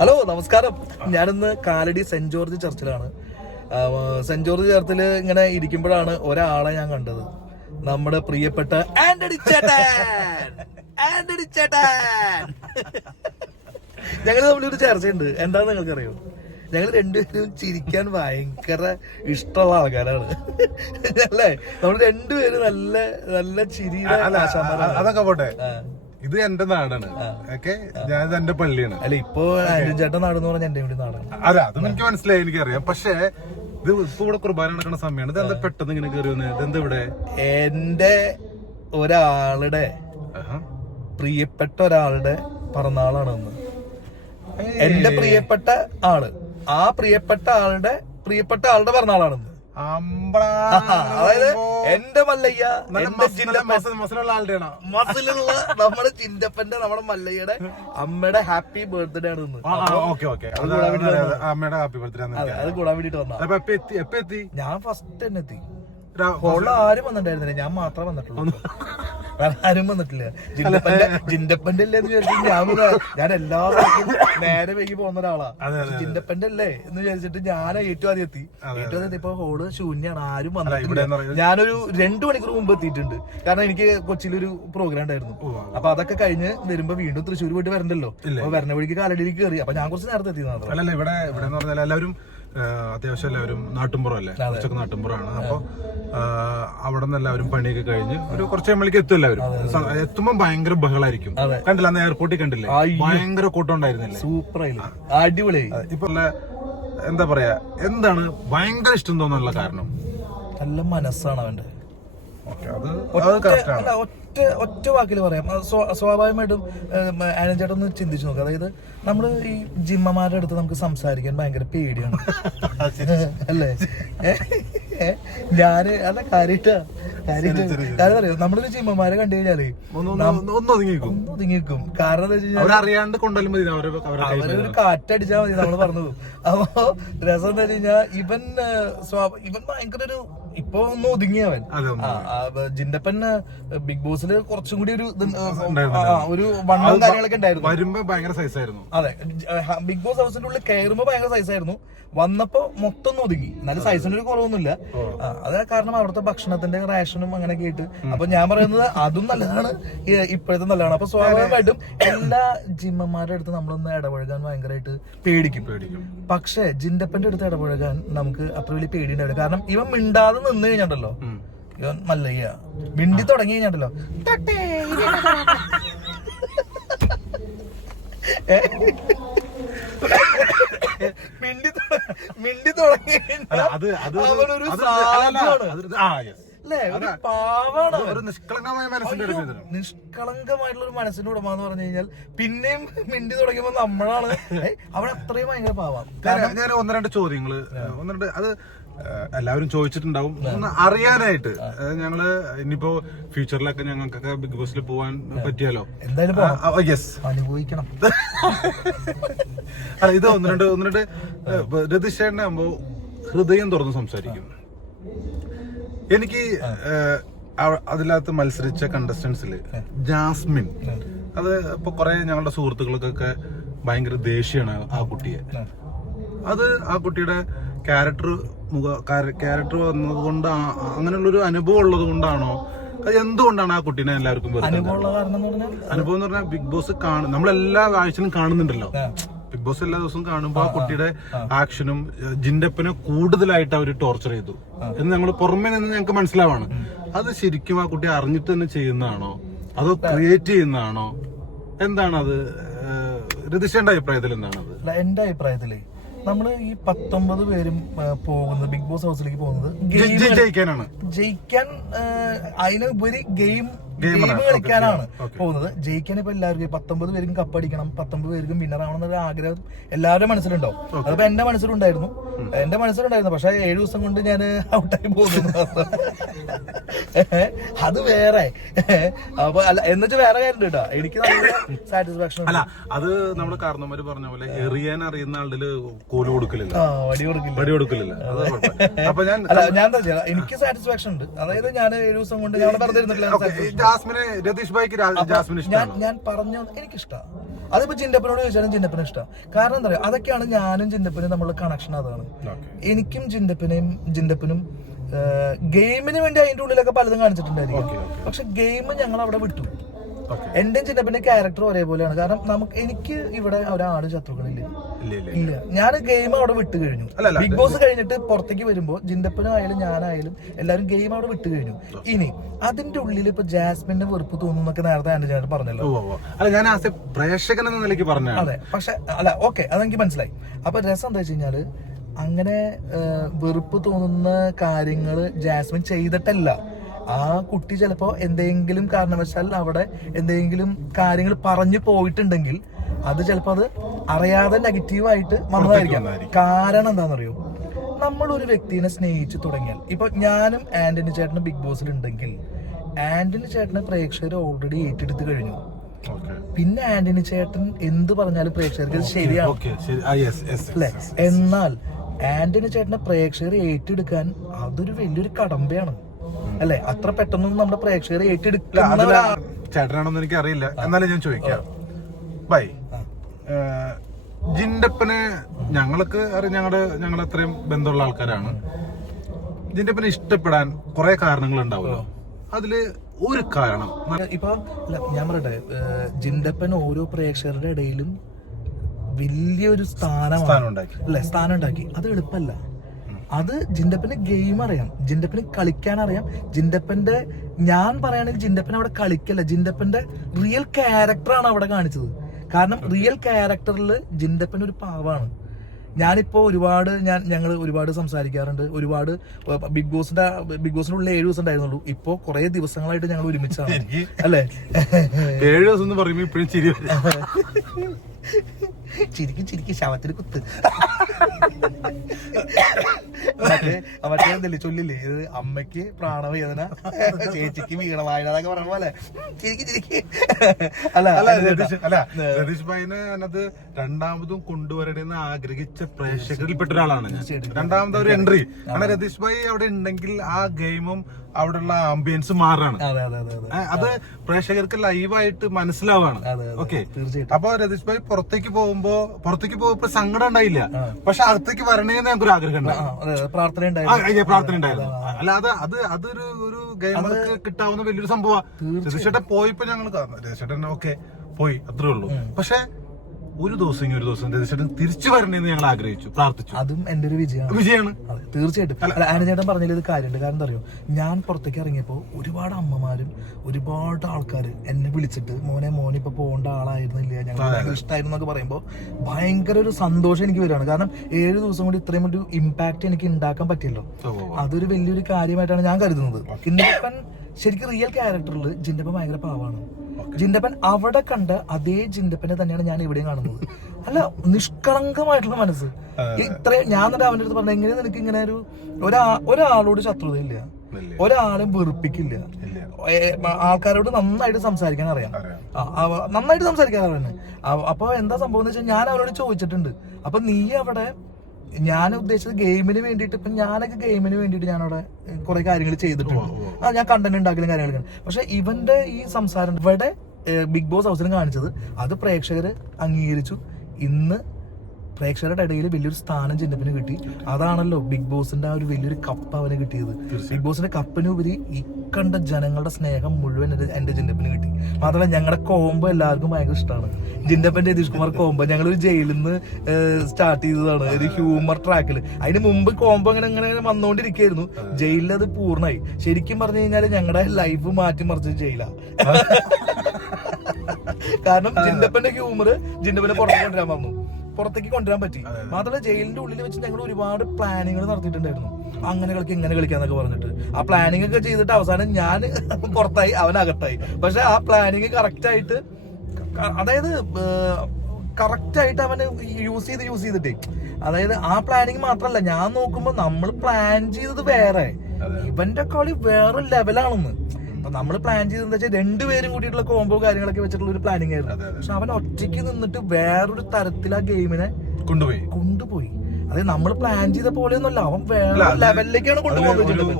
Hello നമസ്കാരം. ഞാനിന്ന് Kalady saint George ചർച്ചിലാണ്. സെന്റ് ജോർജ് ചർച്ചിൽ ഇങ്ങനെ ഇരിക്കുമ്പോഴാണ് ഒരാളെ ഞാൻ കണ്ടത്. നമ്മുടെ പ്രിയപ്പെട്ട ആന്റണി ചേട്ടൻ. ഞങ്ങൾ തമ്മിലൊരു ചർച്ചയുണ്ട്. എന്താന്ന് നിങ്ങൾക്കറിയോ? ഞങ്ങൾ രണ്ടുപേരും ചിരിക്കാൻ ഭയങ്കര ഇഷ്ടമുള്ള ആൾക്കാരാണ് അല്ലേ? നമ്മൾ രണ്ടുപേരും നല്ല നല്ല ചിരിയുടെ ആശാന്മാരാണ്. അതൊക്കെ പോട്ടെ, ഇത് എന്റെ നാടാണ്. ഓക്കെ, ഞാൻ എന്റെ പള്ളിയാണ്. അല്ല, ഇപ്പൊ ആന്റണി ചേട്ടൻ നാടെന്ന് പറഞ്ഞാൽ എന്റെ കൂടി നാടാണ്. അതെ, അത് എനിക്ക് മനസ്സിലായി, എനിക്കറിയാം. പക്ഷേ ഇത് ഇപ്പൊ ഇവിടെ കുർബാന നടക്കുന്ന സമയമാണ്. ഇത് എന്താ പെട്ടെന്ന് ഇങ്ങനെ കയറി വന്നത്? ഇതെന്താ ഇവിടെ? എന്റെ ഒരാളുടെ പ്രിയപ്പെട്ട ഒരാളുടെ പിറന്നാളാണെന്ന്. എന്റെ പ്രിയപ്പെട്ട ആള്, ആ പ്രിയപ്പെട്ട ആളുടെ പിറന്നാളാണെന്ന്. അതായത് എന്റെ മല്ലയ്യ, മസിലുള്ള ആളുടെയാണോ? മസിലുള്ള നമ്മുടെ ചിന്തപ്പന്റെ, നമ്മുടെ മല്ലയ്യയുടെ അമ്മയുടെ ഹാപ്പി ബർത്ത്ഡേ ആണ് ഇന്ന്. അമ്മയുടെ ഹാപ്പി ബർത്ത്ഡേ. അത് കൂടാൻ വേണ്ടിട്ട് വന്ന. ഞാൻ ഫസ്റ്റ് തന്നെ എത്തി. ആരും വന്നിട്ടുണ്ടായിരുന്നില്ല, ഞാൻ മാത്രമേ വന്നിട്ടുള്ളൂ. ആരും വന്നിട്ടില്ല. ജിന്തപ്പന്റെ അല്ലേ എന്ന് വിചാരിച്ചിട്ട് ഞാൻ എല്ലാ ദിവസവും നേരെ വൈകി പോകുന്ന ഒരാളാ. ജിന്തപ്പന്റെ അല്ലേ എന്ന് വിചാരിച്ചിട്ട് ഞാൻ ഏറ്റവും ആദ്യം എത്തി. ഇപ്പൊ ഹോള് ശൂന്യാണ്, ആരും വന്നിട്ടില്ല. ഞാനൊരു 2 മണിക്കൂർ മുമ്പ് എത്തിയിട്ടുണ്ട്. കാരണം എനിക്ക് കൊച്ചിയിലൊരു പ്രോഗ്രാം ഉണ്ടായിരുന്നു. അപ്പൊ അതൊക്കെ കഴിഞ്ഞ് വരുമ്പോ വീണ്ടും തൃശ്ശൂർ പോയിട്ട് വരണ്ടല്ലോ. അപ്പൊ വരണ വഴിക്ക് കാലടിയിലേക്ക് കയറി. അപ്പൊ ഞാൻ കുറച്ച് നേരത്തെ എത്തിയത്. അല്ലല്ല, ഇവിടെ എന്ന് പറഞ്ഞാൽ എല്ലാവരും അത്യാവശ്യം എല്ലാവരും നാട്ടുമ്പുറം അല്ലേ, കുറച്ചൊക്കെ നാട്ടുമ്പുറമാണ്. അപ്പൊ അവിടെ നിന്ന് എല്ലാവരും പണിയൊക്കെ കഴിഞ്ഞ് ഒരു കുറച്ച് നമ്മൾക്ക് എത്തും. എല്ലാവരും എത്തുമ്പോ ഭയങ്കര ബഹളായിരിക്കും. കണ്ടില്ല, അന്ന് എയർപോർട്ടിൽ കണ്ടില്ലേ, ഭയങ്കര കൂട്ടം ഉണ്ടായിരുന്നില്ലേ? സൂപ്പർ അടിപൊളി. ഇപ്പൊ എന്താ പറയാ, എന്താണ് ഭയങ്കര ഇഷ്ടം തോന്നാനുള്ള കാരണം? നല്ല മനസ്സാണ് അവന്റെ. ഒറ്റ വാക്കിൽ പറയാം. സ്വാഭാവികമായിട്ടും ആനന്ദേട്ടൻ ഒന്ന് ചിന്തിച്ചു നോക്കുക. അതായത് നമ്മള് ഈ ജിമ്മമാരുടെ അടുത്ത് നമുക്ക് സംസാരിക്കാൻ ഭയങ്കര പേടിയാണ് അല്ലേ? ഞാന് അല്ല കാര്യം അറിയോ, നമ്മളൊരു ജിമ്മമാരെ കണ്ടു കഴിഞ്ഞാല് ഒതുങ്ങിക്കും. കാരണം എന്താ വെച്ച് കഴിഞ്ഞാൽ അവരൊരു കാറ്റടിച്ചാൽ മതി, നമ്മള് പറഞ്ഞു പോകും. അപ്പൊ രസം എന്താ വെച്ച് കഴിഞ്ഞാൽ ഇവൻ ഭയങ്കര ഒരു ഇപ്പൊ ഒന്ന് ഒതുങ്ങിയവൻ. ജിന്തപ്പൻ ബിഗ് ബോസിൽ കുറച്ചും കൂടി ഒരു വണ്ണവും കാര്യങ്ങളൊക്കെ ഉണ്ടായിരുന്നു. വരുമ്പോ ഭയങ്കര സൈസായിരുന്നു. അതെ, ബിഗ് ബോസ് ഹൗസിന്റെ ഉള്ളിൽ കയറുമ്പോ ഭയങ്കര സൈസായിരുന്നു. വന്നപ്പോ മൊത്തം ഒതുങ്ങി. എന്നാലും സൈസിന്റെ ഒരു കുറവൊന്നുമില്ല. അത് കാരണം അവിടുത്തെ ഭക്ഷണത്തിന്റെ റേഷനും അങ്ങനെയൊക്കെ ആയിട്ട്. അപ്പൊ ഞാൻ പറയുന്നത് അതും നല്ലതാണ്, ഇപ്പോഴത്തെ നല്ലതാണ്. അപ്പൊ സ്വാഭാവികമായിട്ടും എല്ലാ ജിമ്മന്മാരുടെ അടുത്ത് നമ്മളൊന്ന് ഇടപഴകാൻ ഭയങ്കരമായിട്ട് പേടിക്കും. പക്ഷെ ജിന്തപ്പന്റെ അടുത്ത് ഇടപഴകാൻ നമുക്ക് അത്ര വലിയ പേടി ഉണ്ടാവില്ല. കാരണം ഇവൻ മിണ്ടാതെ നിന്ന് കഴിഞ്ഞാണ്ടല്ലോ, ഇവൻ മല്ലയ്യ മിണ്ടി തുടങ്ങി കഴിഞ്ഞാണ്ടല്ലോ, മിണ്ടി തുടങ്ങി അവനൊരു പാവാണ്. നിഷ്കളങ്കമായിട്ടുള്ള ഒരു മനസ്സിന്റെ ഉടമ എന്ന് പറഞ്ഞു കഴിഞ്ഞാൽ പിന്നെയും മിണ്ടി തുടങ്ങിയപ്പോ നമ്മളാണ് അവൻ അത്രയും ഭയങ്കര പാവാം. ഞാൻ 1-2 ചോദ്യങ്ങള് അത് എല്ലാവരും ചോദിച്ചിട്ടുണ്ടാവും, ഒന്ന് അറിയാനായിട്ട്. ഞങ്ങള് ഇനിയിപ്പോ ഫ്യൂച്ചറിലൊക്കെ ഞങ്ങൾക്കൊക്കെ ബിഗ് ബോസിൽ പോവാൻ പറ്റിയാലോ? എന്തായാലും യെസ്, അനുഭവിക്കണം. അല്ല, ഇത് 1-2 രതീഷേട്ടനെ ആകുമ്പോ ഹൃദയം തുറന്ന് സംസാരിക്കും. എനിക്ക് അതിനകത്ത് മത്സരിച്ച കണ്ടസ്റ്റൻസില് ജാസ്മിൻ, അത് ഇപ്പൊ കുറെ ഞങ്ങളുടെ സുഹൃത്തുക്കൾക്കൊക്കെ ഭയങ്കര ദേഷ്യമാണ് ആ കുട്ടിയെ. അത് ആ കുട്ടിയുടെ ക്യാരക്ടർ വന്നത് കൊണ്ട്, അങ്ങനെയുള്ളൊരു അനുഭവം ഉള്ളത് കൊണ്ടാണോ, അത് എന്തുകൊണ്ടാണ് ആ കുട്ടീനെ എല്ലാവർക്കും അനുഭവം എന്ന് പറഞ്ഞാൽ ബിഗ് ബോസ് നമ്മളെല്ലാ ആഴ്ചയിലും കാണുന്നുണ്ടല്ലോ. ബിഗ് ബോസ് എല്ലാ ദിവസവും കാണുമ്പോൾ ആ കുട്ടിയുടെ ആക്ഷനും ജിന്തപ്പനെ കൂടുതലായിട്ട് അവർ ടോർച്ചർ ചെയ്തു എന്ന് ഞങ്ങൾ പുറമെ നിന്ന് ഞങ്ങൾക്ക് മനസ്സിലാവാണ്. അത് ശരിക്കും ആ കുട്ടി അറിഞ്ഞിട്ട് തന്നെ ചെയ്യുന്നതാണോ അതോ ക്രിയേറ്റ് ചെയ്യുന്നതാണോ, എന്താണ് അത്? രതീഷേന്റെ അഭിപ്രായത്തിൽ എന്താണത്? എന്റെ അഭിപ്രായത്തില് നമ്മള് ഈ 19 പേരും പോകുന്നത് ബിഗ് ബോസ് ഹൗസിലേക്ക് പോകുന്നത് ജയിക്കാൻ, അതിനുപരി ഗെയിം കളിക്കാനാണ് പോകുന്നത്. ജയിക്കാൻ ഇപ്പൊ എല്ലാവർക്കും 19 പേർക്കും കപ്പടിക്കണം, 19 പേർക്കും വിന്നർ ആവണം എന്നൊരു ആഗ്രഹം എല്ലാവരുടെ മനസ്സിലുണ്ടാവും. അതിപ്പോ എന്റെ മനസ്സിലുണ്ടായിരുന്നു. പക്ഷെ 7 ദിവസം കൊണ്ട് ഞാൻ ഔട്ടായി പോകുന്നു. അത് വേറെ. അപ്പൊ അല്ല, എന്നിട്ട് വേറെ കാര്യം കേട്ടോ, എനിക്ക് നല്ല സാറ്റിസ്ഫാക്ഷൻ. അല്ല, അത് നമ്മുടെ കാരണവന്മാര് പറഞ്ഞ പോലെ എറിയാൻ അറിയുന്ന ആളുടെ കോല് കൊടുക്കലില്ല, വടി കൊടുക്കലില്ല. അപ്പൊ ഞാൻ എന്താ വെച്ചാൽ എനിക്ക് സാറ്റിസ്ഫാക്ഷൻ ഉണ്ട്. അതായത് ഞാൻ 7 ദിവസം കൊണ്ട് ഞാൻ വെറുതെ ഇരുന്നിട്ടില്ല. ജാസ്മിന് രതീഷ് ഭായിക്ക് ജാസ്മിന് ഇഷ്ടമാണ്. ഞാൻ പറഞ്ഞു എനിക്കിഷ്ടമാണ്. അതിപ്പോ ജിൻഡപ്പനോട് ചോദിച്ചാലും ജിൻഡപ്പന് ഇഷ്ടം. കാരണം എന്താ പറയാ, അതൊക്കെയാണ് ഞാനും ജിൻഡപ്പനും തമ്മിലുള്ള കണക്ഷൻ. അതാണ് എനിക്കും ജിൻഡപ്പനും ഗെയിമിന് വേണ്ടി അതിന്റെ ഉള്ളിലൊക്കെ പലതും കാണിച്ചിട്ടുണ്ടായിരിക്കും. പക്ഷെ ഗെയിം ഞങ്ങൾ അവിടെ വിട്ടു. എന്റെയും ജിൻഡപ്പന്റെ ക്യാരക്ടർ ഒരേപോലെയാണ്. കാരണം എനിക്ക് ഇവിടെ ഒരാളും ശത്രുക്കളില്ല. ഇല്ല, ഞാൻ ഗെയിം അവിടെ വിട്ട് കഴിഞ്ഞു. ബിഗ് ബോസ് കഴിഞ്ഞിട്ട് പുറത്തേക്ക് വരുമ്പോ ജിൻഡപ്പനായാലും ഞാനായാലും എല്ലാരും ഗെയിം അവിടെ വിട്ട് കഴിഞ്ഞു. ഇനി അതിന്റെ ഉള്ളിൽ ഇപ്പൊ ജാസ്മിന്റെ വെറുപ്പ് തോന്നുന്നൊക്കെ നേരത്തെ ഞാൻ പറഞ്ഞല്ലോ. ഞാൻ പ്രേക്ഷകൻ എന്ന നിലയ്ക്ക് പറഞ്ഞു. അതെ, പക്ഷെ അല്ല, ഓക്കെ, അതെനിക്ക് മനസ്സിലായി. അപ്പൊ രസം എന്താ വെച്ച് കഴിഞ്ഞാല് അങ്ങനെ വെറുപ്പ് തോന്നുന്ന കാര്യങ്ങള് ജാസ്മിൻ ചെയ്തിട്ടല്ല. ആ കുട്ടി ചിലപ്പോ എന്തെങ്കിലും കാരണവശാൽ അവിടെ എന്തെങ്കിലും കാര്യങ്ങൾ പറഞ്ഞു പോയിട്ടുണ്ടെങ്കിൽ അത് ചിലപ്പോ അത് അറിയാതെ നെഗറ്റീവായിട്ട് വന്നതായിരിക്കാം. കാരണം എന്താണെന്നറിയോ, നമ്മളൊരു വ്യക്തിനെ സ്നേഹിച്ചു തുടങ്ങിയാൽ, ഇപ്പൊ ഞാനും ആന്റണി ചേട്ടനും ബിഗ് ബോസിൽ ഉണ്ടെങ്കിൽ ആന്റണി ചേട്ടനെ പ്രേക്ഷകർ ഓൾറെഡി ഏറ്റെടുത്ത് കഴിഞ്ഞു. പിന്നെ ആന്റണി ചേട്ടൻ എന്ത് പറഞ്ഞാലും പ്രേക്ഷകർക്ക് ശരിയാണ് അല്ലെ. എന്നാൽ ആന്റണി ചേട്ടനെ പ്രേക്ഷകർ ഏറ്റെടുക്കാൻ അതൊരു വലിയൊരു കടമ്പയാണ് അല്ലെ. അത്ര പെട്ടെന്നൊന്നും നമ്മുടെ പ്രേക്ഷകരെ ഏറ്റെടുക്കുന്ന ചേട്ടനാണെന്ന് എനിക്ക് അറിയില്ല, എന്നാലും ഞാൻ ചോദിക്കാം. ബൈ, ജിൻഡപ്പനെ ഞങ്ങൾക്ക് ഞങ്ങൾ അത്രയും ബന്ധമുള്ള ആൾക്കാരാണ്. ജിൻഡപ്പനെ ഇഷ്ടപ്പെടാൻ കുറെ കാരണങ്ങൾ ഉണ്ടാവുമല്ലോ. അതില് ഒരു കാരണം ഇപ്പൊ ഞാൻ പറയട്ടെ, ജിൻഡപ്പൻ ഓരോ പ്രേക്ഷകരുടെ ഇടയിലും വലിയൊരു സ്ഥാനം ഉണ്ടാക്കി. അത് എളുപ്പമല്ല. അത് ജിൻഡപ്പന് ഗെയിം അറിയാം, ജിൻഡപ്പന് കളിക്കാൻ അറിയാം. ജിൻഡപ്പന്റെ ഞാൻ പറയുകയാണെങ്കിൽ ജിൻഡപ്പൻ അവിടെ കളിക്കല്ല, ജിൻഡപ്പന്റെ റിയൽ ക്യാരക്ടറാണ് അവിടെ കാണിച്ചത്. കാരണം റിയൽ ക്യാരക്ടറിൽ ജിൻഡപ്പൻ ഒരു പാവാണ്. ഞാനിപ്പോ ഞങ്ങൾ ഒരുപാട് സംസാരിക്കാറുണ്ട്. ഒരുപാട് ബിഗ് ബോസിനുള്ള 7 ദിവസം ഉണ്ടായിരുന്നുള്ളൂ. ഇപ്പോ കുറെ ദിവസങ്ങളായിട്ട് ഞങ്ങൾ ഒരുമിച്ചാണ് അല്ലേ. 7 ദിവസം എന്ന് പറയുമ്പോ ഇപ്പോഴും ചിരിക്കും ശവത്തിന് കുത്ത്. മറ്റേ ചൊല്ലില്ലേ, ഇത് അമ്മയ്ക്ക് പ്രാണവേദന ചേച്ചിക്ക് വീണവായന എന്നൊക്കെ പറഞ്ഞ പോലെ ചിരിക്കും. രതീഷ് ഭായിനെ അതിനകത്ത് രണ്ടാമതും കൊണ്ടുവരണമെന്ന് ആഗ്രഹിച്ച പ്രേക്ഷകരിൽപ്പെട്ട ഒരാളാണ് ഞാൻ. രണ്ടാമത്തെ ഒരു എൻട്രി കാരണം രതീഷ് ഭായി അവിടെ ഉണ്ടെങ്കിൽ ആ ഗെയിമും അവിടെയുള്ള ആംബിയൻസ് മാറാണ്. അത് പ്രേക്ഷകർക്ക് ലൈവായിട്ട് മനസ്സിലാവാണ്. ഓക്കെ, അപ്പൊ രതീഷ് ഭായി പുറത്തേക്ക് പോകുമ്പോ സങ്കടം ഉണ്ടായില്ല, പക്ഷെ അകത്തേക്ക് വരണേന്ന് ഞങ്ങൾക്ക് ആഗ്രഹം പ്രാർത്ഥന ഉണ്ടായിരുന്നു. അല്ലാതെ അതൊരു ഗെയിമർക്ക് കിട്ടാവുന്ന വലിയൊരു സംഭവമാണ്. രതീഷേട്ടൻ പോയിപ്പോ ഞങ്ങൾ രതീഷേട്ടൻ ഓക്കെ പോയി, അത്രേ ഉള്ളൂ. പക്ഷെ ഒരു ദിവസം രതീഷേട്ടൻ തിരിച്ചു വരണേന്ന് ഞങ്ങൾ ആഗ്രഹിച്ചു, പ്രാർത്ഥിച്ചു. അതും എന്റെ ഒരു വിജയമാണ് തീർച്ചയായിട്ടും. ആനച്ചേട്ടൻ പറഞ്ഞതിൽ ഇത് കാര്യമുണ്ട്. കാരണം എന്താ അറിയോ, ഞാൻ പുറത്തേക്ക് ഇറങ്ങിയപ്പോ ഒരുപാട് അമ്മമാരും ഒരുപാട് ആൾക്കാർ എന്നെ വിളിച്ചിട്ട് മോനെ ഇപ്പൊ പോകേണ്ട ആളായിരുന്നില്ല, ഞങ്ങൾ ഭയങ്കര ഇഷ്ടമായിരുന്നു എന്നൊക്കെ പറയുമ്പോ ഭയങ്കര ഒരു സന്തോഷം എനിക്ക് വരികയാണ്. കാരണം 7 ദിവസം കൊണ്ട് ഇത്രയും ഒരു ഇമ്പാക്ട് എനിക്ക് ഉണ്ടാക്കാൻ പറ്റിയല്ലോ. അതൊരു വലിയൊരു കാര്യമായിട്ടാണ് ഞാൻ കരുതുന്നത്. ജിൻഡപ്പൻ ശരിക്കും റിയൽ ക്യാരക്ടറിൽ ജിൻഡപ്പൻ ഭയങ്കര പാവാണ്. ജിൻഡപ്പൻ അവിടെ കണ്ട അതേ ജിൻഡപ്പനെ തന്നെയാണ് ഞാൻ ഇവിടെയും കാണുന്നത്. അല്ല, നിഷ്കളങ്കമായിട്ടുള്ള മനസ്സ്. ഇത്രയും ഞാൻ എന്നിട്ട് അവന്റെ അടുത്ത് പറഞ്ഞ, എങ്ങനെ നിനക്ക് ഇങ്ങനെ ഒരാളോട് ശത്രുതയില്ല, ഒരാളും വെറുപ്പിക്കില്ല, ആൾക്കാരോട് നന്നായിട്ട് സംസാരിക്കാൻ അറിയാം. അപ്പൊ എന്താ സംഭവം എന്ന് വെച്ചാൽ ഞാൻ അവരോട് ചോദിച്ചിട്ടുണ്ട്, അപ്പൊ നീ അവിടെ ഞാൻ ഉദ്ദേശിച്ചത് ഗെയിമിന് വേണ്ടിയിട്ട്, ഇപ്പൊ ഞാനൊക്കെ ഗെയിമിന് വേണ്ടിയിട്ട് ഞാനവിടെ കുറെ കാര്യങ്ങൾ ചെയ്തിട്ടുണ്ട്. ഞാൻ കണ്ടന്റ് ഉണ്ടാക്കലും കാര്യങ്ങളൊക്കെ. പക്ഷെ ഇവന്റെ ഈ സംസാരം ഇവിടെ ബിഗ് ബോസ് ഹൗസിലും കാണിച്ചത് അത് പ്രേക്ഷകര് അംഗീകരിച്ചു. ഇന്ന് പ്രേക്ഷകരുടെ ഇടയിൽ വലിയൊരു സ്ഥാനം ജിൻഡപ്പന് കിട്ടി. അതാണല്ലോ ബിഗ് ബോസിന്റെ ആ ഒരു വലിയൊരു കപ്പ് അവന് കിട്ടിയത്. ബിഗ് ബോസിന്റെ കപ്പിനുപരി ഈ കണ്ട ജനങ്ങളുടെ സ്നേഹം മുഴുവൻ എന്റെ ജിൻഡപ്പന് കിട്ടി. മാത്രമല്ല ഞങ്ങളുടെ കോംബോ എല്ലാവർക്കും ഭയങ്കര ഇഷ്ടമാണ്. ജിൻഡപ്പൻ രതീഷ് കുമാർ കോംബോ ഞങ്ങളൊരു ജയിലിൽ നിന്ന് സ്റ്റാർട്ട് ചെയ്തതാണ്, ഒരു ഹ്യൂമർ ട്രാക്കിൽ. അതിന് മുമ്പ് കോംബോ അങ്ങനെ വന്നുകൊണ്ടിരിക്കുകയായിരുന്നു. ജയിലിൽ അത് പൂർണ്ണമായി. ശരിക്കും പറഞ്ഞു കഴിഞ്ഞാൽ ഞങ്ങളുടെ ലൈഫ് മാറ്റിമറിച്ചത് ജയിലാ. കാരണം ജിൻഡപ്പന്റെ ഹ്യൂമർ ജിൻഡപ്പനെ പുറത്തേക്ക് കൊണ്ടുവരാൻ പറ്റി. മാത്രമല്ല ജയിലിന്റെ ഉള്ളിൽ വെച്ച് ഞങ്ങൾ ഒരുപാട് പ്ലാനിങ്ങൾ നടത്തിയിട്ടുണ്ടായിരുന്നു. അങ്ങനെ കളിക്കുക ഇങ്ങനെ കളിക്കാന്നൊക്കെ പറഞ്ഞിട്ട് ആ പ്ലാനിങ് ഒക്കെ ചെയ്തിട്ട് അവസാനം ഞാൻ പുറത്തായി, അവനകത്തായി. പക്ഷെ ആ പ്ലാനിങ് കറക്റ്റായിട്ട്, അതായത് കറക്റ്റായിട്ട് അവന് യൂസ് ചെയ്തിട്ടേ, അതായത് ആ പ്ലാനിങ് മാത്രല്ല, ഞാൻ നോക്കുമ്പോ നമ്മൾ പ്ലാൻ ചെയ്തത് വേറെ, ഇവന്റെ കളി വേറെ ലെവലാണെന്ന്. അപ്പൊ നമ്മൾ പ്ലാൻ ചെയ്തെന്ന് വെച്ചാൽ 2 പേരും കൂടിയിട്ടുള്ള കോംബോ കാര്യങ്ങളൊക്കെ വെച്ചിട്ടുള്ള ഒരു പ്ലാനിങ് ആയിരുന്നു. പക്ഷെ അവൻ ഒറ്റയ്ക്ക് നിന്നിട്ട് വേറൊരു തരത്തിൽ ആ ഗെയിമിനെ കൊണ്ടുപോയി. അതായത് നമ്മൾ പ്ലാൻ ചെയ്ത പോലെയൊന്നുമല്ല, അവൻ വേറെ ലെവലിലേക്കാണ് കൊണ്ടുപോകുന്നത്.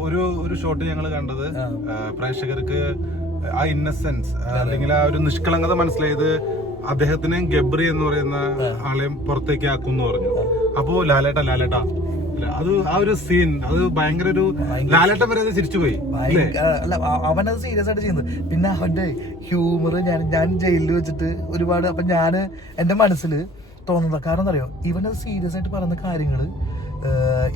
ഒരു ഷോട്ട് ഞങ്ങൾ കണ്ടത് പ്രേക്ഷകർക്ക് ആ ഇന്നസെൻസ് അല്ലെങ്കിൽ ആ ഒരു നിഷ്കളങ്കത മനസ്സിലായത് അദ്ദേഹത്തിന് ഗബ്രി എന്ന് പറയുന്ന ആളെയും പുറത്തേക്ക് ആക്കും എന്ന് പറഞ്ഞു. അപ്പോ ലാലേട്ടാ അത് ആ ഒരു സീൻ അത് ഭയങ്കര ഒരു ലാലേട്ടൻ വരെ അത് ചിരിച്ചുപോയി. അല്ല അവനത് സീരിയസ് ആയിട്ട് ചെയ്യുന്നത്. പിന്നെ അവന്റെ ഹ്യൂമർ ഞാൻ ജയിലിൽ വെച്ചിട്ട് ഒരുപാട് അപ്പൊ ഞാന് എന്റെ മനസ്സിൽ തോന്നുന്നത് കാരണം എന്താ അറിയോ, ഇവനത് സീരിയസ് ആയിട്ട് പറയുന്ന കാര്യങ്ങള്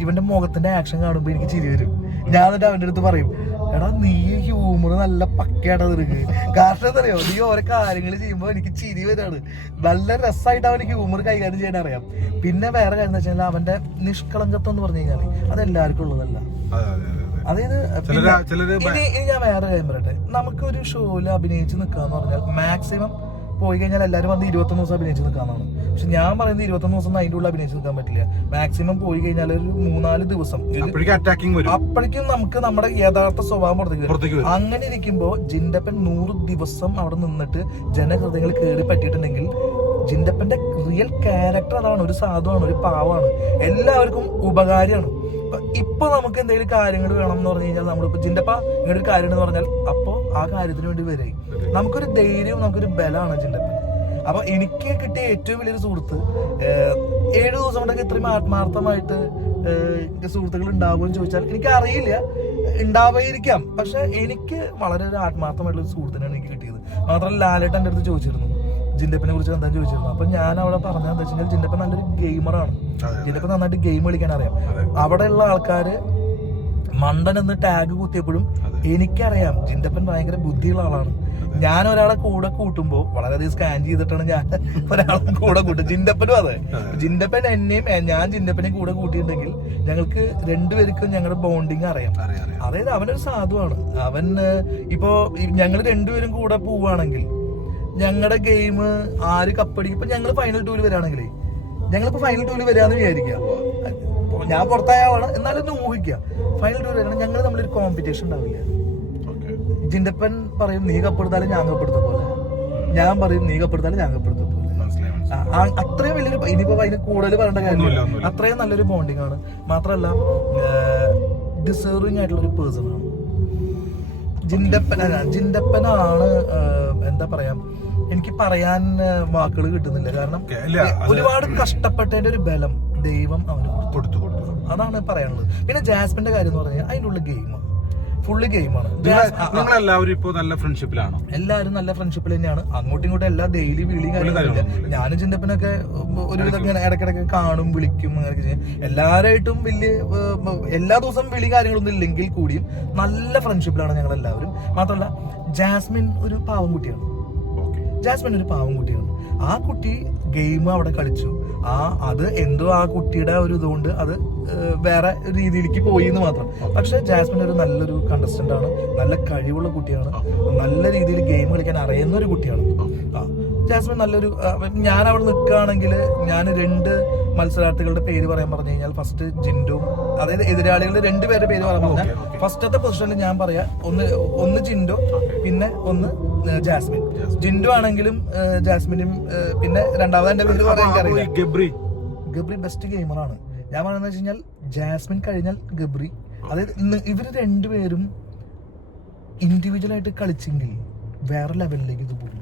ഇവന്റെ മുഖത്തിന്റെ ആക്ഷൻ കാണുമ്പോ എനിക്ക് ചിരി വരും. ഞാൻ എന്നിട്ട് അവന്റെ അടുത്ത് പറയും, എടാ നീ ഹ്യൂമർ നല്ല പക്കയായിട്ടാ നിനക്ക്. കാരണം എന്താ അറിയോ, നീ ഓരോ കാര്യങ്ങൾ ചെയ്യുമ്പോ എനിക്ക് ചിരി വരാണ്. നല്ല രസമായിട്ട് അവന് ഹ്യൂമർ കൈകാര്യം ചെയ്യാൻ അറിയാം. പിന്നെ വേറെ കാര്യം എന്താ വെച്ചാൽ അവന്റെ നിഷ്കളങ്കത്വം എന്ന് പറഞ്ഞു കഴിഞ്ഞാല് അത് എല്ലാവർക്കും ഉള്ളതല്ല. അതായത് ഇനി ഞാൻ വേറെ കാര്യം പറയട്ടെ, നമുക്കൊരു ഷോയില് അഭിനയിച്ച് നിൽക്കാന്ന് പറഞ്ഞാൽ മാക്സിമം പോയി കഴിഞ്ഞാൽ എല്ലാവരും വന്ന് 21 ദിവസം അഭിനയിച്ച് നിൽക്കാന്നാണ്. പക്ഷെ ഞാൻ പറയുന്നത് 21 ദിവസം അതിൻ്റെ ഉള്ളിൽ അഭിനയിച്ച് നിൽക്കാൻ പറ്റില്ല. മാക്സിമം പോയി കഴിഞ്ഞാൽ ഒരു 3-4 ദിവസം അപ്പോഴേക്കും നമുക്ക് നമ്മുടെ യഥാർത്ഥ സ്വഭാവം പുറത്തേക്ക് വരും. അങ്ങനെ ഇരിക്കുമ്പോ ജിൻഡപ്പൻ 100 ദിവസം അവിടെ നിന്നിട്ട് ജനഹൃദയങ്ങൾ കയറി പറ്റിയിട്ടുണ്ടെങ്കിൽ ജിൻഡപ്പന്റെ റിയൽ ക്യാരക്ടർ അതാണ്. ഒരു സാധുവാണ്, ഒരു പാവാണ്, എല്ലാവർക്കും ഉപകാരമാണ്. ഇപ്പൊ നമുക്ക് എന്തെങ്കിലും കാര്യങ്ങൾ വേണം എന്ന് പറഞ്ഞു കഴിഞ്ഞാൽ നമ്മളിപ്പോ ജിൻഡപ്പ ഇങ്ങനെ ഒരു കാര്യം എന്ന് പറഞ്ഞാൽ അപ്പോ ആ കാര്യത്തിന് വേണ്ടി വരെ നമുക്കൊരു ധൈര്യവും നമുക്കൊരു ബലമാണ് ജിൻഡപ്പൻ. അപ്പൊ എനിക്ക് കിട്ടിയ ഏറ്റവും വലിയൊരു സുഹൃത്ത് 7 ദിവസം കൊണ്ടൊക്കെ ഇത്രയും ആത്മാർത്ഥമായിട്ട് സുഹൃത്തുക്കൾ ഉണ്ടാവുമെന്ന് ചോദിച്ചാൽ എനിക്ക് അറിയില്ല, ഉണ്ടാവായിരിക്കാം. പക്ഷെ എനിക്ക് വളരെ ഒരു ആത്മാർത്ഥമായിട്ടുള്ള ഒരു സുഹൃത്തിനാണ് എനിക്ക് കിട്ടിയത്. മാത്രമല്ല ലാലേട്ടൻ എൻ്റെ അടുത്ത് ചോദിച്ചിരുന്നു ജിൻഡപ്പനെ കുറിച്ച് എന്താണെന്ന് ചോദിച്ചിരുന്നു. അപ്പൊ ഞാൻ അവിടെ പറഞ്ഞത് എന്താ വെച്ചാൽ ജിൻഡപ്പൻ നല്ലൊരു ഗെയിമറാണ്. ജിൻഡപ്പൻ നന്നായിട്ട് ഗെയിം കളിക്കാൻ അറിയാം. അവിടെയുള്ള ആൾക്കാര് മണ്ടൻ എന്ന് ടാഗ് കുത്തിയപ്പോഴും എനിക്കറിയാം ജിൻഡപ്പൻ ഭയങ്കര ബുദ്ധിയുള്ള ആളാണ്. ഞാൻ ഒരാളെ കൂടെ കൂട്ടുമ്പോ വളരെയധികം സ്കാൻ ചെയ്തിട്ടാണ് ഞാൻ ഒരാളെ കൂടെ കൂട്ടും. ജിൻഡപ്പനും അതെ, ജിൻഡപ്പൻ എന്നെയും ഞാൻ ജിൻഡപ്പനെയും കൂടെ കൂട്ടിയിട്ടുണ്ടെങ്കിൽ ഞങ്ങൾക്ക് രണ്ടുപേർക്കും ഞങ്ങളുടെ ബോണ്ടിങ് അറിയാം. അതായത് അവനൊരു സാധുവാണ്. അവൻ ഇപ്പോ ഞങ്ങൾ രണ്ടുപേരും കൂടെ പോവുകയാണെങ്കിൽ ഞങ്ങളുടെ ഗെയിം ആര് കപ്പടിക്കും. ഇപ്പൊ ഞങ്ങൾ ഫൈനൽ 2 വരികയാണെങ്കിലേ ഞങ്ങളിപ്പോ ഫൈനൽ 2 വരാന്ന് വിചാരിക്കുക, ഞാൻ പുറത്തായ ആളാണ് എന്നാലും ഒന്ന് ഊഹിക്കുക. ഫൈനൽ 2 വരികയാണെങ്കിൽ ഞങ്ങൾ തമ്മിലൊരു കോമ്പറ്റീഷൻ ഉണ്ടാവില്ല. ജിൻഡപ്പൻ പറയും നീ കപ്പെടുത്താലും ഞാൻ കപ്പെടുത്ത പോലെ, ഞാൻ പറയും നീ കപ്പെടുത്താലും ഞാൻ കപ്പെടുത്ത പോലെ. അത്രയും വലിയൊരു, ഇനിയിപ്പോ അതിന് കൂടുതൽ പറയേണ്ട കാര്യമില്ല, അത്രയും നല്ലൊരു ബോണ്ടിങ് ആണ്. മാത്രമല്ല ഡിസേർവിംഗ് ആയിട്ടുള്ള ഒരു പേഴ്സൺ ആണ് ജിൻഡപ്പനാണ്. എന്താ പറയാ, എനിക്ക് പറയാൻ വാക്കുകൾ കിട്ടുന്നില്ല. കാരണം ഒരുപാട് കഷ്ടപ്പെട്ടതിന്റെ ഒരു ബലം ദൈവം അവന് കൊടുത്തു. അതാണ് പറയാനുള്ളത്. പിന്നെ ജാസ്മിന്റെ കാര്യം എന്ന് പറഞ്ഞാൽ അതിൻ്റെ ഉള്ള ഗെയിമാണ്, ഫുള്ള് ഗെയിമാണ്. എല്ലാവരും ഇപ്പോ നല്ല ഫ്രണ്ട്ഷിപ്പിലാണോ? എല്ലാവരും നല്ല ഫ്രണ്ട്ഷിപ്പിൽ തന്നെയാണ്. അങ്ങോട്ടും ഇങ്ങോട്ടും എല്ലാ ഡെയിലി വിളിയും കാര്യങ്ങളില്ല. ഞാനും ജിൻഡപ്പനൊക്കെ ഒരുവിധം ഇങ്ങനെ ഇടയ്ക്കിടയ്ക്ക് കാണും, വിളിക്കും, അങ്ങനെയൊക്കെ ചെയ്യും. എല്ലാവരായിട്ടും വലിയ എല്ലാ ദിവസവും വിളി കാര്യങ്ങളൊന്നും ഇല്ലെങ്കിൽ കൂടിയും നല്ല ഫ്രണ്ട്ഷിപ്പിലാണ് ഞങ്ങൾ എല്ലാവരും. മാത്രമല്ല ജാസ്മിൻ ഒരു പാവം കുട്ടിയാണ്. ആ കുട്ടി ഗെയിം അവിടെ കളിച്ചു. അത് എന്തോ ആ കുട്ടിയുടെ ഒരു ഇതുകൊണ്ട് അത് വേറെ രീതിയിലേക്ക് പോയി എന്ന് മാത്രം. പക്ഷെ ജാസ്മിൻ ഒരു നല്ലൊരു കണ്ടസ്റ്റന്റ് ആണ്, നല്ല കഴിവുള്ള കുട്ടിയാണ്, നല്ല രീതിയിൽ ഗെയിം കളിക്കാൻ അറിയുന്ന ഒരു കുട്ടിയാണ്. ജാസ്മിൻ നല്ലൊരു, ഞാൻ അവിടെ നിൽക്കുകയാണെങ്കിൽ ഞാൻ 2 മത്സരാർത്ഥികളുടെ പേര് പറയാൻ പറഞ്ഞു കഴിഞ്ഞാൽ ഫസ്റ്റ് ജിൻഡോ, അതായത് എതിരാളികളുടെ 2 പേരുടെ പേര് പറയാൻ പറഞ്ഞാൽ ഫസ്റ്റത്തെ പൊസിഷനിൽ ഞാൻ പറയാം ഒന്ന് ജിൻഡോ, പിന്നെ ഒന്ന് ജാസ്മിൻ. ജിൻഡോ ആണെങ്കിലും ജാസ്മിനും, പിന്നെ രണ്ടാമത് എന്റെ പേര് പറയാൻ എനിക്കറിയില്ല, ഗബ്രി ബെസ്റ്റ് ഗെയിമറാണ്. ഞാൻ പറയുന്നത് വെച്ച് കഴിഞ്ഞാൽ ജാസ്മിൻ കഴിഞ്ഞാൽ ഗബ്രി. അതായത് ഇവര് 2 പേരും ഇൻഡിവിജ്വലായിട്ട് കളിച്ചെങ്കിൽ വേറെ ലെവലിലേക്ക് ഇത് പോകും.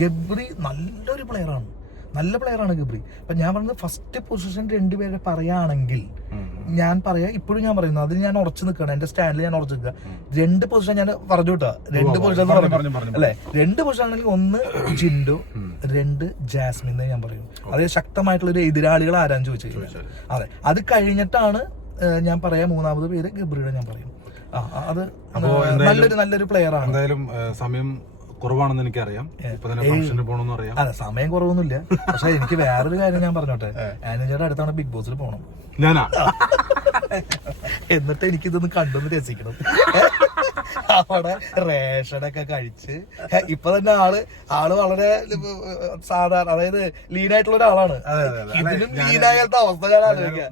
ഗബ്രി നല്ലൊരു പ്ലെയറാണ്, നല്ല പ്ലെയറാണ് ഗബ്രി. അപ്പൊ ഞാൻ പറയുന്നത് ഫസ്റ്റ് പൊസിഷൻ 2 പേരെ പറയുകയാണെങ്കിൽ ഞാൻ പറയാം, ഇപ്പോഴും ഞാൻ പറയുന്നു, അതിന് ഞാൻ ഉറച്ചു നിൽക്കണം, എന്റെ സ്റ്റാൻഡിൽ ഞാൻ ഉറച്ചു നിൽക്കുക. 2 പൊസിഷൻ ഞാൻ പറഞ്ഞു വിട്ടാ, 2 പൊസിഷൻ അല്ലെ, 2 പൊസിഷൻ ആണെങ്കിൽ 1 ജിൻഡോ, 2 ജാസ്മിൻ എന്ന് ഞാൻ പറയും. അതായത് ശക്തമായിട്ടുള്ള ഒരു എതിരാളികൾ ആരാന്ന് ചോദിച്ചു കഴിഞ്ഞാൽ അതെ. അത് കഴിഞ്ഞിട്ടാണ് ഞാൻ പറയാം 3ാമത് പേര് ഗബ്രിയുടെ ഞാൻ പറയും. അത് നല്ലൊരു പ്ലെയർ ആണ്. എന്തായാലും സമയം കുറവാണെന്ന് എനിക്കറിയാം. അതെ, സമയം കുറവൊന്നുമില്ല. പക്ഷെ എനിക്ക് വേറൊരു കാര്യം ഞാൻ പറഞ്ഞോട്ടെ, ആനഞ്ചേട്ടൻ അടുത്താണ് ബിഗ് ബോസിൽ പോകണം. എന്നിട്ട് എനിക്കിതൊന്ന് കണ്ടൊന്ന് രസിക്കണം. അവിടെ റേഷനൊക്കെ കഴിച്ച് ഇപ്പൊ തന്നെ ആള് വളരെ സാധാരണ, അതായത് ലീനായിട്ടുള്ള ഒരാളാണ്. ഇതിനും ലീനായാലത്തെ അവസ്ഥ ഞാൻ ആലോചിക്കാം.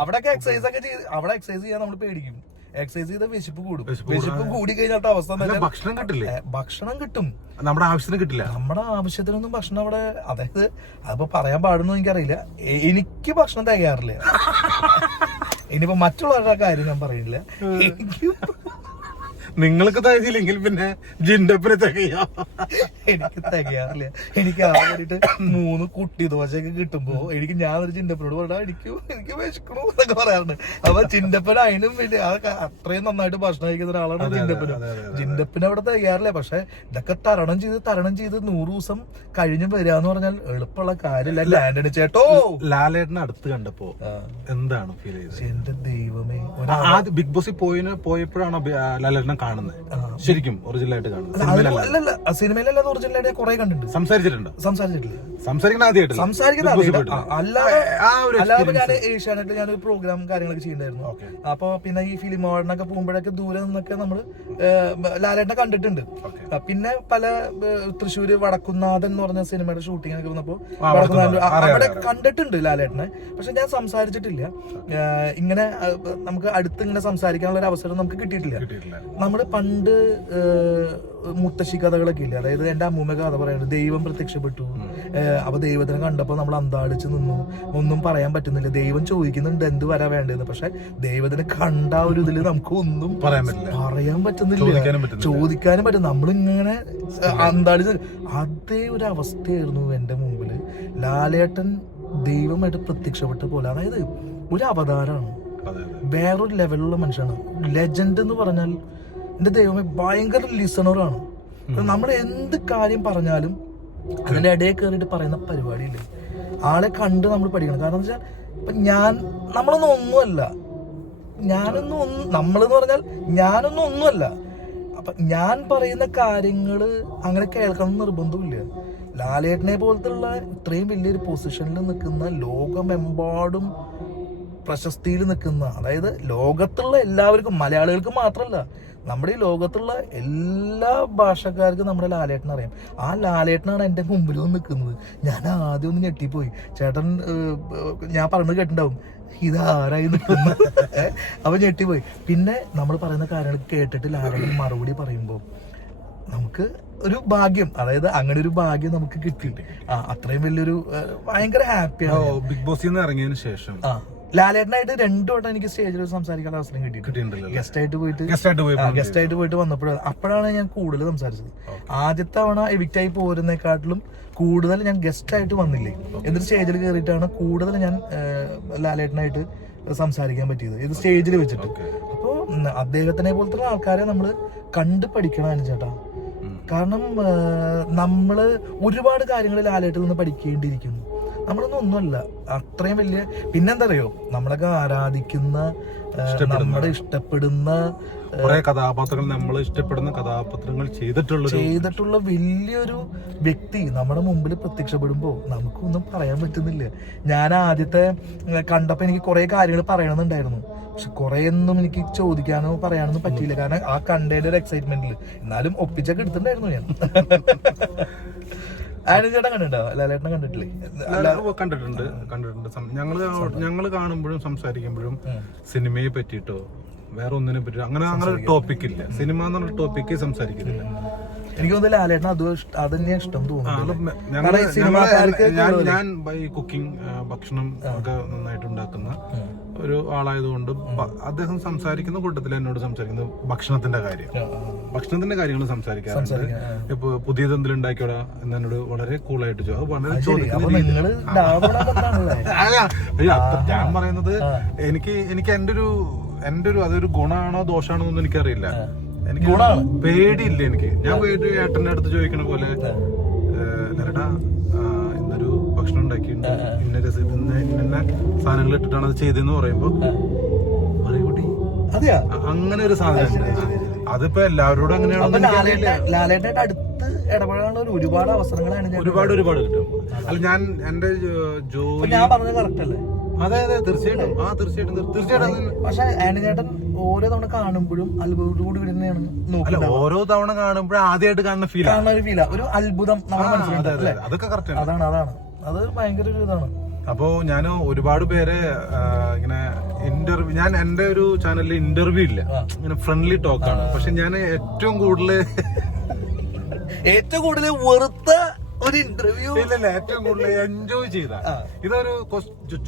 അവിടെയൊക്കെ എക്സസൈസ് ഒക്കെ ചെയ്ത് അവിടെ എക്സസൈസ് ചെയ്യാൻ നമ്മൾ പേടിക്കും. എക്സസൈസ് ചെയ്ത വിശപ്പ് കൂടും. വിശപ്പ് കൂടി കഴിഞ്ഞിട്ട് അവസ്ഥ ഭക്ഷണം കിട്ടില്ലേ? ഭക്ഷണം കിട്ടും, നമ്മുടെ ആവശ്യത്തിന് കിട്ടില്ല. നമ്മുടെ ആവശ്യത്തിനൊന്നും ഭക്ഷണം അവിടെ, അതായത് അതിപ്പോ പറയാൻ പാടുന്നു എനിക്കറിയില്ല, എനിക്ക് ഭക്ഷണം തികയാറില്ല. ഇനിയിപ്പോ മറ്റുള്ളവരുടെ കാര്യം ഞാൻ പറയില്ല. നിങ്ങൾക്ക് തികയില്ലെങ്കിൽ പിന്നെ ജിൻഡപ്പിന് തികയോ? എനിക്ക് തികയാറില്ല. എനിക്ക് ആ വേണ്ടിട്ട് 3 കുട്ടി ദോശയൊക്കെ കിട്ടുമ്പോ ഞാൻ ഒരു ചിന്തപ്പനോട് പറഞ്ഞാൽ എനിക്ക് വിശക്കണു എന്നൊക്കെ പറയാറുണ്ട്. അപ്പൊ ചിന്തപ്പൻ അതിനും പിന്നെ അത്രയും നന്നായിട്ട് ഭക്ഷണം കഴിക്കുന്ന ഒരാളാണ് ചിന്തപ്പനും. ചിന്തപ്പന് അവിടെ തികയാറില്ല. പക്ഷെ ഇതൊക്കെ തരണം ചെയ്ത് 100 ദിവസം കഴിഞ്ഞ് വരിക പറഞ്ഞാൽ എളുപ്പമുള്ള കാര്യമില്ല. ആന്റണി ചേട്ടോ, ലാലേട്ടനെ അടുത്ത് കണ്ടപ്പോ എന്താണ് ഫീൽ ചെയ്തത്? എന്റെ ദൈവമേ, ആദ്യം ബിഗ് ബോസിൽ പോയപ്പോഴാണോ ലാലേട്ടനെ കാണുന്നത് ശരിക്കും ഒറിജിനലായിട്ട് കാണുന്നത്? അല്ലല്ല, സിനിമയിലല്ലാതെ ഒറിജിനലായിട്ട് കുറെ കണ്ടിട്ടുണ്ട്. സംസാരിച്ചിട്ടില്ല? സംസാരിക്കുന്ന ആദ്യമായിട്ട് അല്ലാതെ ഞാൻ ഏഷ്യാനെറ്റിൽ ഞാനൊരു പ്രോഗ്രാം കാര്യങ്ങളൊക്കെ ചെയ്യുന്നുണ്ടായിരുന്നു. അപ്പൊ പിന്നെ ഈ ഫിലിം അവാർഡിനൊക്കെ പോകുമ്പോഴൊക്കെ ദൂരെ നിന്നൊക്കെ നമ്മള് ലാലേട്ടനെ കണ്ടിട്ടുണ്ട്. പിന്നെ പല തൃശ്ശൂര് വടക്കുന്നാഥൻ എന്ന് പറഞ്ഞ സിനിമയുടെ ഷൂട്ടിംഗ് ഒക്കെ വന്നപ്പോ അവിടെ കണ്ടിട്ടുണ്ട് ലാലേട്ടനെ. പക്ഷെ ഞാൻ സംസാരിച്ചിട്ടില്ല. ഇങ്ങനെ നമുക്ക് അടുത്ത് ഇങ്ങനെ സംസാരിക്കാനുള്ള ഒരു അവസരം നമുക്ക് കിട്ടിയിട്ടില്ല. നമ്മള് പണ്ട് മുത്തശ്ശി കഥകളൊക്കെ ഇല്ല, അതായത് എന്റെ അമ്മൂമ്മ കഥ പറയുന്നത് ദൈവം പ്രത്യക്ഷപ്പെട്ടു, അപ്പൊ ദൈവത്തിനെ കണ്ടപ്പോ നമ്മൾ അന്താളിച്ച് നിന്നു, ഒന്നും പറയാൻ പറ്റുന്നില്ല. ദൈവം ചോദിക്കുന്നുണ്ട് എന്ത് വരാ വേണ്ടതെന്ന്, പക്ഷെ ദൈവത്തിനെ കണ്ട ഒരു ഇതില് നമുക്ക് ഒന്നും പറയാൻ പറ്റുന്നില്ല, ചോദിക്കാനും പറ്റും. നമ്മളിങ്ങനെ അന്താളിച്ച് അതേ ഒരു അവസ്ഥയായിരുന്നു എന്റെ മുമ്പില്. ലാലേട്ടൻ ദൈവമായിട്ട് പ്രത്യക്ഷപ്പെട്ട പോലെ, അതായത് ഒരു അവതാരമാണ്, വേറൊരു ലെവലിലുള്ള മനുഷ്യനാണ്. ലെജൻഡ് എന്ന് പറഞ്ഞാൽ എന്റെ ദൈവമേ ഭയങ്കര ലിസണറാണ്. നമ്മൾ എന്ത് കാര്യം പറഞ്ഞാലും അതിന്റെ ഇടയിൽ കയറിയിട്ട് പറയുന്ന പരിപാടിയില്ലേ, ആളെ കണ്ട് നമ്മൾ പഠിക്കണം. കാരണം എന്താ വെച്ചാൽ ഇപ്പൊ നമ്മളൊന്നും ഒന്നുമല്ല, നമ്മളെന്ന് പറഞ്ഞാൽ ഞാനൊന്നും ഒന്നുമല്ല. അപ്പൊ ഞാൻ പറയുന്ന കാര്യങ്ങള് അങ്ങനെ കേൾക്കണം നിർബന്ധമില്ല. ലാലേട്ടനെ പോലത്തുള്ള ഇത്രയും വലിയൊരു പൊസിഷനിൽ നിൽക്കുന്ന, ലോകമെമ്പാടും പ്രശസ്തിയിൽ നിൽക്കുന്ന, അതായത് ലോകത്തുള്ള എല്ലാവർക്കും, മലയാളികൾക്ക് മാത്രമല്ല, നമ്മുടെ ഈ ലോകത്തുള്ള എല്ലാ ഭാഷക്കാർക്കും നമ്മുടെ ലാലേട്ടനെ അറിയാം. ആ ലാലേട്ടനാണ് എൻ്റെ മുമ്പിൽ വന്ന് നിൽക്കുന്നത്. ഞാൻ ആദ്യം ഒന്ന് ഞെട്ടിപ്പോയി. ചേട്ടൻ ഞാൻ പറഞ്ഞത് കേട്ടിട്ടുണ്ടാവും, ഇതാരായി നിൽക്കുന്നത്. അപ്പൊ ഞെട്ടിപ്പോയി. പിന്നെ നമ്മൾ പറയുന്ന കാര്യങ്ങൾ കേട്ടിട്ട് ലാലേട്ടൻ മറുപടി പറയുമ്പോൾ നമുക്ക് ഒരു ഭാഗ്യം, അതായത് അങ്ങനെ ഒരു ഭാഗ്യം നമുക്ക് കിട്ടി. അത്രയും വലിയൊരു ഭയങ്കര ഹാപ്പിയാണ്. ബിഗ് ബോസിൽ നിന്ന് ഇറങ്ങിയതിന് ശേഷം ലാലേട്ടനായിട്ട് 2 വട്ടം എനിക്ക് സ്റ്റേജിൽ സംസാരിക്കാൻ അവസരം കിട്ടിയിട്ടുണ്ട്. ഗസ്റ്റായിട്ട് പോയിട്ട് അപ്പോഴാണ് ഞാൻ കൂടുതൽ സംസാരിച്ചത്. ആദ്യത്തെ തവണ എവിക്റ്റ് ആയി പോരുന്നേക്കാട്ടിലും കൂടുതൽ ഞാൻ ഗസ്റ്റായിട്ട് വന്നില്ലേ, എന്നിട്ട് സ്റ്റേജിൽ കയറിയിട്ടാണ് കൂടുതൽ ഞാൻ ലാലേട്ടനായിട്ട് സംസാരിക്കാൻ പറ്റിയത്, ഇത് സ്റ്റേജിൽ വെച്ചിട്ട്. അപ്പോൾ അദ്ദേഹത്തിനെ പോലത്തെ ആൾക്കാരെ നമ്മൾ കണ്ട് പഠിക്കണം ചേട്ടാ. കാരണം നമ്മള് ഒരുപാട് കാര്യങ്ങൾ ലാലേട്ടിൽ നിന്ന് പഠിക്കേണ്ടിയിരിക്കുന്നു. നമ്മളൊന്നും ഒന്നുമല്ല, അത്രയും വലിയ. പിന്നെന്താ അറിയോ, നമ്മളൊക്കെ ആരാധിക്കുന്ന, നമ്മുടെ ഇഷ്ടപ്പെടുന്ന കുറെ കഥാപാത്രങ്ങൾ, നമ്മൾ ഇഷ്ടപ്പെടുന്ന കഥാപാത്രങ്ങൾ ചെയ്തിട്ടുള്ള വലിയൊരു വ്യക്തി നമ്മുടെ മുമ്പിൽ പ്രത്യക്ഷപ്പെടുമ്പോ നമുക്കൊന്നും പറയാൻ പറ്റുന്നില്ല. ഞാൻ ആദ്യത്തെ കണ്ടപ്പോ എനിക്ക് കുറെ കാര്യങ്ങൾ പറയണമെന്നുണ്ടായിരുന്നു, പക്ഷെ കുറെ ഒന്നും എനിക്ക് ചോദിക്കാനോ പറയാനൊന്നും പറ്റിയില്ല. കാരണം ആ കണ്ടതിന്റെ ഒരു എക്സൈറ്റ്മെന്റിൽ. എന്നാലും ഒപ്പിച്ചൊക്കെ എടുത്തിട്ടുണ്ടായിരുന്നു ഞാൻ. ചേട്ടൻ കണ്ടിട്ടുണ്ടോ? ലാലേട്ടനെ കണ്ടിട്ടില്ലേ? കണ്ടിട്ടുണ്ട്. ഞങ്ങള് കാണുമ്പോഴും സംസാരിക്കുമ്പോഴും സിനിമയെ പറ്റിയിട്ടോ വേറെ ഒന്നിനെ പറ്റി അങ്ങനെ ഒരു ടോപ്പിക് ഇല്ല. സിനിമ എന്നുള്ള ടോപ്പിക്ക് സംസാരിക്കുന്നില്ല. എനിക്ക് തോന്നുന്നു ലാലേട്ടൻ അത് തന്നെയാണ് ഇഷ്ടം തോന്നുന്നു. ഞാൻ ഈ കുക്കിംഗ്, ഭക്ഷണം ഒക്കെ നന്നായിട്ട് ഉണ്ടാക്കുന്ന ഒരു ആളായതുകൊണ്ട് അദ്ദേഹം സംസാരിക്കുന്ന കൂട്ടത്തിൽ എന്നോട് സംസാരിക്കുന്നത് ഭക്ഷണത്തിന്റെ കാര്യങ്ങൾ സംസാരിക്കാറുണ്ട്. ഇപ്പൊ പുതിയത് എന്തെങ്കിലും ഉണ്ടാക്കിയോടാ എന്നോട് വളരെ കൂളായിട്ട് ഞാൻ പറയുന്നത് എനിക്ക് എന്റെ ഒരു അതൊരു ഗുണമാണോ ദോഷമാണോ എന്നൊന്നും എനിക്കറിയില്ല. എനിക്ക് പേടിയില്ല. എനിക്ക് ഞാൻ പോയിട്ട് ഏട്ടന്റെ അടുത്ത് ചോദിക്കണ പോലെ, ലേട്ടാ ഇന്നൊരു ഭക്ഷണം ഉണ്ടാക്കിയിട്ടുണ്ട്, ഇന്ന രസീത് ഇന്ന സാധനങ്ങൾ ഇട്ടിട്ടാണ് അത് ചെയ്തെന്ന് പറയുമ്പോ പറയൂട്ടി അങ്ങനെ ഒരു സാധനം. അതിപ്പോ എല്ലാവരോടും അങ്ങനെയാണോ ലാലേട്ടന്റെ അടുത്ത് ഇടപെടാനുള്ള ഒരുപാട് അവസരങ്ങളാണ് ഒരുപാട് കിട്ടും. അല്ല, ഞാൻ എന്റെ ജോലി ഞാൻ പറഞ്ഞത് കറക്റ്റ് അല്ലേ? അതെ തീർച്ചയായിട്ടും. പക്ഷെ ആന്റണിയേട്ടൻ ഓരോ തവണ കാണുമ്പോഴും അത്ഭുതത്തോട് തന്നെയാണ് ഓരോ തവണ കാണുമ്പോഴും ആദ്യമായിട്ട് കാണുന്ന ഫീലാ, ഒരു അത്ഭുതം അതൊക്കെ കറക്റ്റ്. അതാണ് അത് ഭയങ്കര ഒരു ഇതാണ്. അപ്പോ ഞാൻ ഒരുപാട് പേരെ ഇങ്ങനെ ഇന്റർവ്യൂ, ഞാൻ എന്റെ ഒരു ചാനലിൽ ഇന്റർവ്യൂ ഇല്ല, ഇങ്ങനെ ഫ്രണ്ട്ലി ടോക്കാണ്. പക്ഷെ ഞാൻ ഏറ്റവും കൂടുതൽ വെറുത്ത ഒരു ഇന്റർവ്യൂ ഇല്ലല്ല, ഏറ്റവും കൂടുതൽ എൻജോയ് ചെയ്ത ഇതൊരു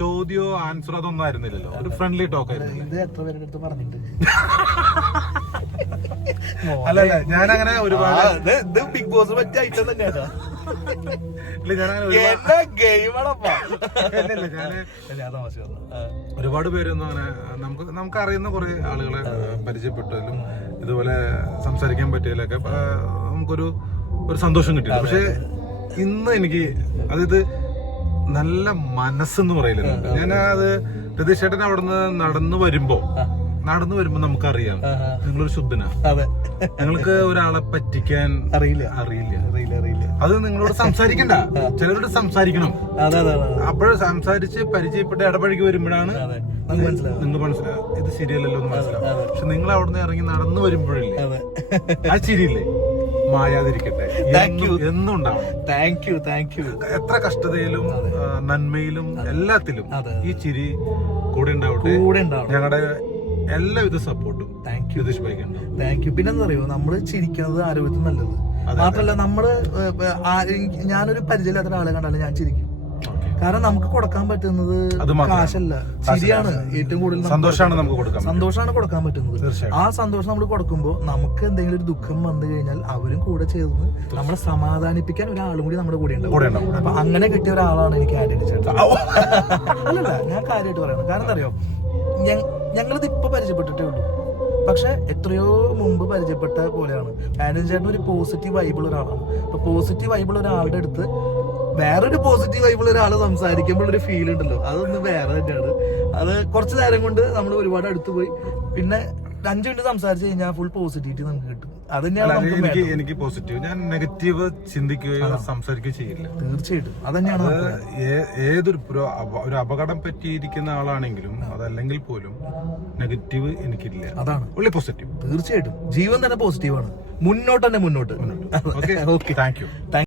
ചോദ്യമോ ആൻസറോ അതൊന്നും ആയിരുന്നില്ലല്ലോ, ഒരു ഫ്രണ്ട്ലി ടോക്ക് ആയിരുന്നു. ഇത് എത്ര പേരുടെ അടുത്ത് പറഞ്ഞിട്ടുണ്ട്? അല്ലല്ല ഞാനങ്ങനെ ഒരുപാട് ബിഗ് ബോസ് പറ്റിയ ഐറ്റം തന്നെയാണ്. ഇല്ല ഞാനങ്ങനെ എന്നാ ഗെയിമാണപ്പാ. ഇല്ല ഞാന് ഞാൻ താമസിച്ചു വന്നു. ഒരുപാട് പേരൊന്നും അങ്ങനെ നമുക്ക് അറിയുന്ന കുറെ ആളുകളെ പരിചയപ്പെട്ടതിലും ഇതുപോലെ സംസാരിക്കാൻ പറ്റിയതിലൊക്കെ നമുക്കൊരു സന്തോഷം കിട്ടി. പക്ഷെ ഇന്ന് എനിക്ക് അതായത് നല്ല മനസ്സെന്ന് പറയുന്നുണ്ട്. ഞാൻ അത് രതീഷ് ചേട്ടൻ അവിടുന്ന് നടന്നു വരുമ്പോ നമുക്കറിയാം നിങ്ങളൊരു ശുദ്ധനാ. നിങ്ങൾക്ക് ഒരാളെ പറ്റിക്കാൻ അറിയില്ല. അത് നിങ്ങളോട് സംസാരിക്കണ്ട, ചിലരോട് സംസാരിക്കണം. അപ്പോഴും സംസാരിച്ച് പരിചയപ്പെട്ട് ഇടപഴകി വരുമ്പോഴാണ് നിങ്ങൾക്ക് മനസ്സിലാവും ഇത് ശരിയല്ലല്ലോ എന്ന് മനസ്സിലാവും. പക്ഷെ നിങ്ങൾ അവിടുന്ന് ഇറങ്ങി നടന്നു വരുമ്പോഴില്ലേ ആ ചിരിയില്ലേ മായാതിരിക്കട്ടെ, എന്നും ഉണ്ടാവും. Thank you. എത്ര കഷ്ടതയിലും നന്മയിലും എല്ലാത്തിലും ഈ ചിരി കൂടെ ഉണ്ടാവട്ടെ. ഞങ്ങളുടെ എല്ലാവിധ സപ്പോർട്ടും രതീഷ് ഭായിക്ക് ഉണ്ടാവും. Thank you. പിന്നെന്താ അറിയോ, നമ്മള് ചിരിക്കുന്നത് ആരോഗ്യത്തിന് നല്ലത് മാത്രല്ല. നമ്മള് ഞാനൊരു പരിചയമില്ലാത്ത ഒരാളെ കണ്ടാലും ഞാൻ ചിരിക്കും. കാരണം നമുക്ക് കൊടുക്കാൻ പറ്റുന്നത് കാശല്ല, ചിരിയാണ് ഏറ്റവും കൂടുതൽ. സന്തോഷമാണ് കൊടുക്കാൻ പറ്റുന്നത്. ആ സന്തോഷം നമ്മൾ കൊടുക്കുമ്പോൾ നമുക്ക് എന്തെങ്കിലും ഒരു ദുഃഖം വന്നു കഴിഞ്ഞാൽ അവരും കൂടെ ചേർന്ന് നമ്മളെ സമാധാനിപ്പിക്കാൻ ഒരാളും കൂടി നമ്മുടെ കൂടെ ഉണ്ടാവും. അപ്പൊ അങ്ങനെ കിട്ടിയ ഒരാളാണ് എനിക്ക് ആന്റണി ചേട്ടൻ. അല്ലല്ല, ഞാൻ കാര്യമായിട്ട് പറയണം. കാരണം എന്താ അറിയോ, ഞങ്ങളിത് ഇപ്പൊ പരിചയപ്പെട്ടിട്ടേ ഉള്ളൂ. പക്ഷെ എത്രയോ മുമ്പ് പരിചയപ്പെട്ട പോലെയാണ്. ആന്റണി ചേട്ടൻ ഒരു പോസിറ്റീവ് വൈബിൾ ഒരാളാണ്. അപ്പൊ പോസിറ്റീവ് വൈബിൾ ഒരാളുടെ അടുത്ത് വേറൊരു പോസിറ്റീവ് വൈബിൾ ഒരാൾ സംസാരിക്കുമ്പോൾ ഒരു ഫീൽ ഉണ്ടല്ലോ, അതൊന്ന് വേറെ തന്നെയാണ്. അത് കുറച്ചു നേരം കൊണ്ട് നമ്മൾ ഒരുപാട് അടുത്ത് പോയി പിന്നെ 5 മിനിറ്റ് സംസാരിച്ചു കഴിഞ്ഞാൽ ഫുൾ പോസിറ്റിവിറ്റി നമുക്ക് കിട്ടും. അത് തന്നെയാണ് എനിക്ക് പോസിറ്റീവ്. ഞാൻ നെഗറ്റീവ് ചിന്തിക്കുകയോ സംസാരിക്കുകയോ ചെയ്യില്ല. തീർച്ചയായിട്ടും അത് തന്നെയാണ്. ഏതൊരു ഒരു അപകടം പറ്റിയിരിക്കുന്ന ആളാണെങ്കിലും അതല്ലെങ്കിൽ പോലും നെഗറ്റീവ് എനിക്കില്ല. അതാണ് ഉള്ളി പോസിറ്റീവ്. തീർച്ചയായിട്ടും ജീവൻ തന്നെ പോസിറ്റീവാണ്. മുന്നോട്ട്. Okay thank you.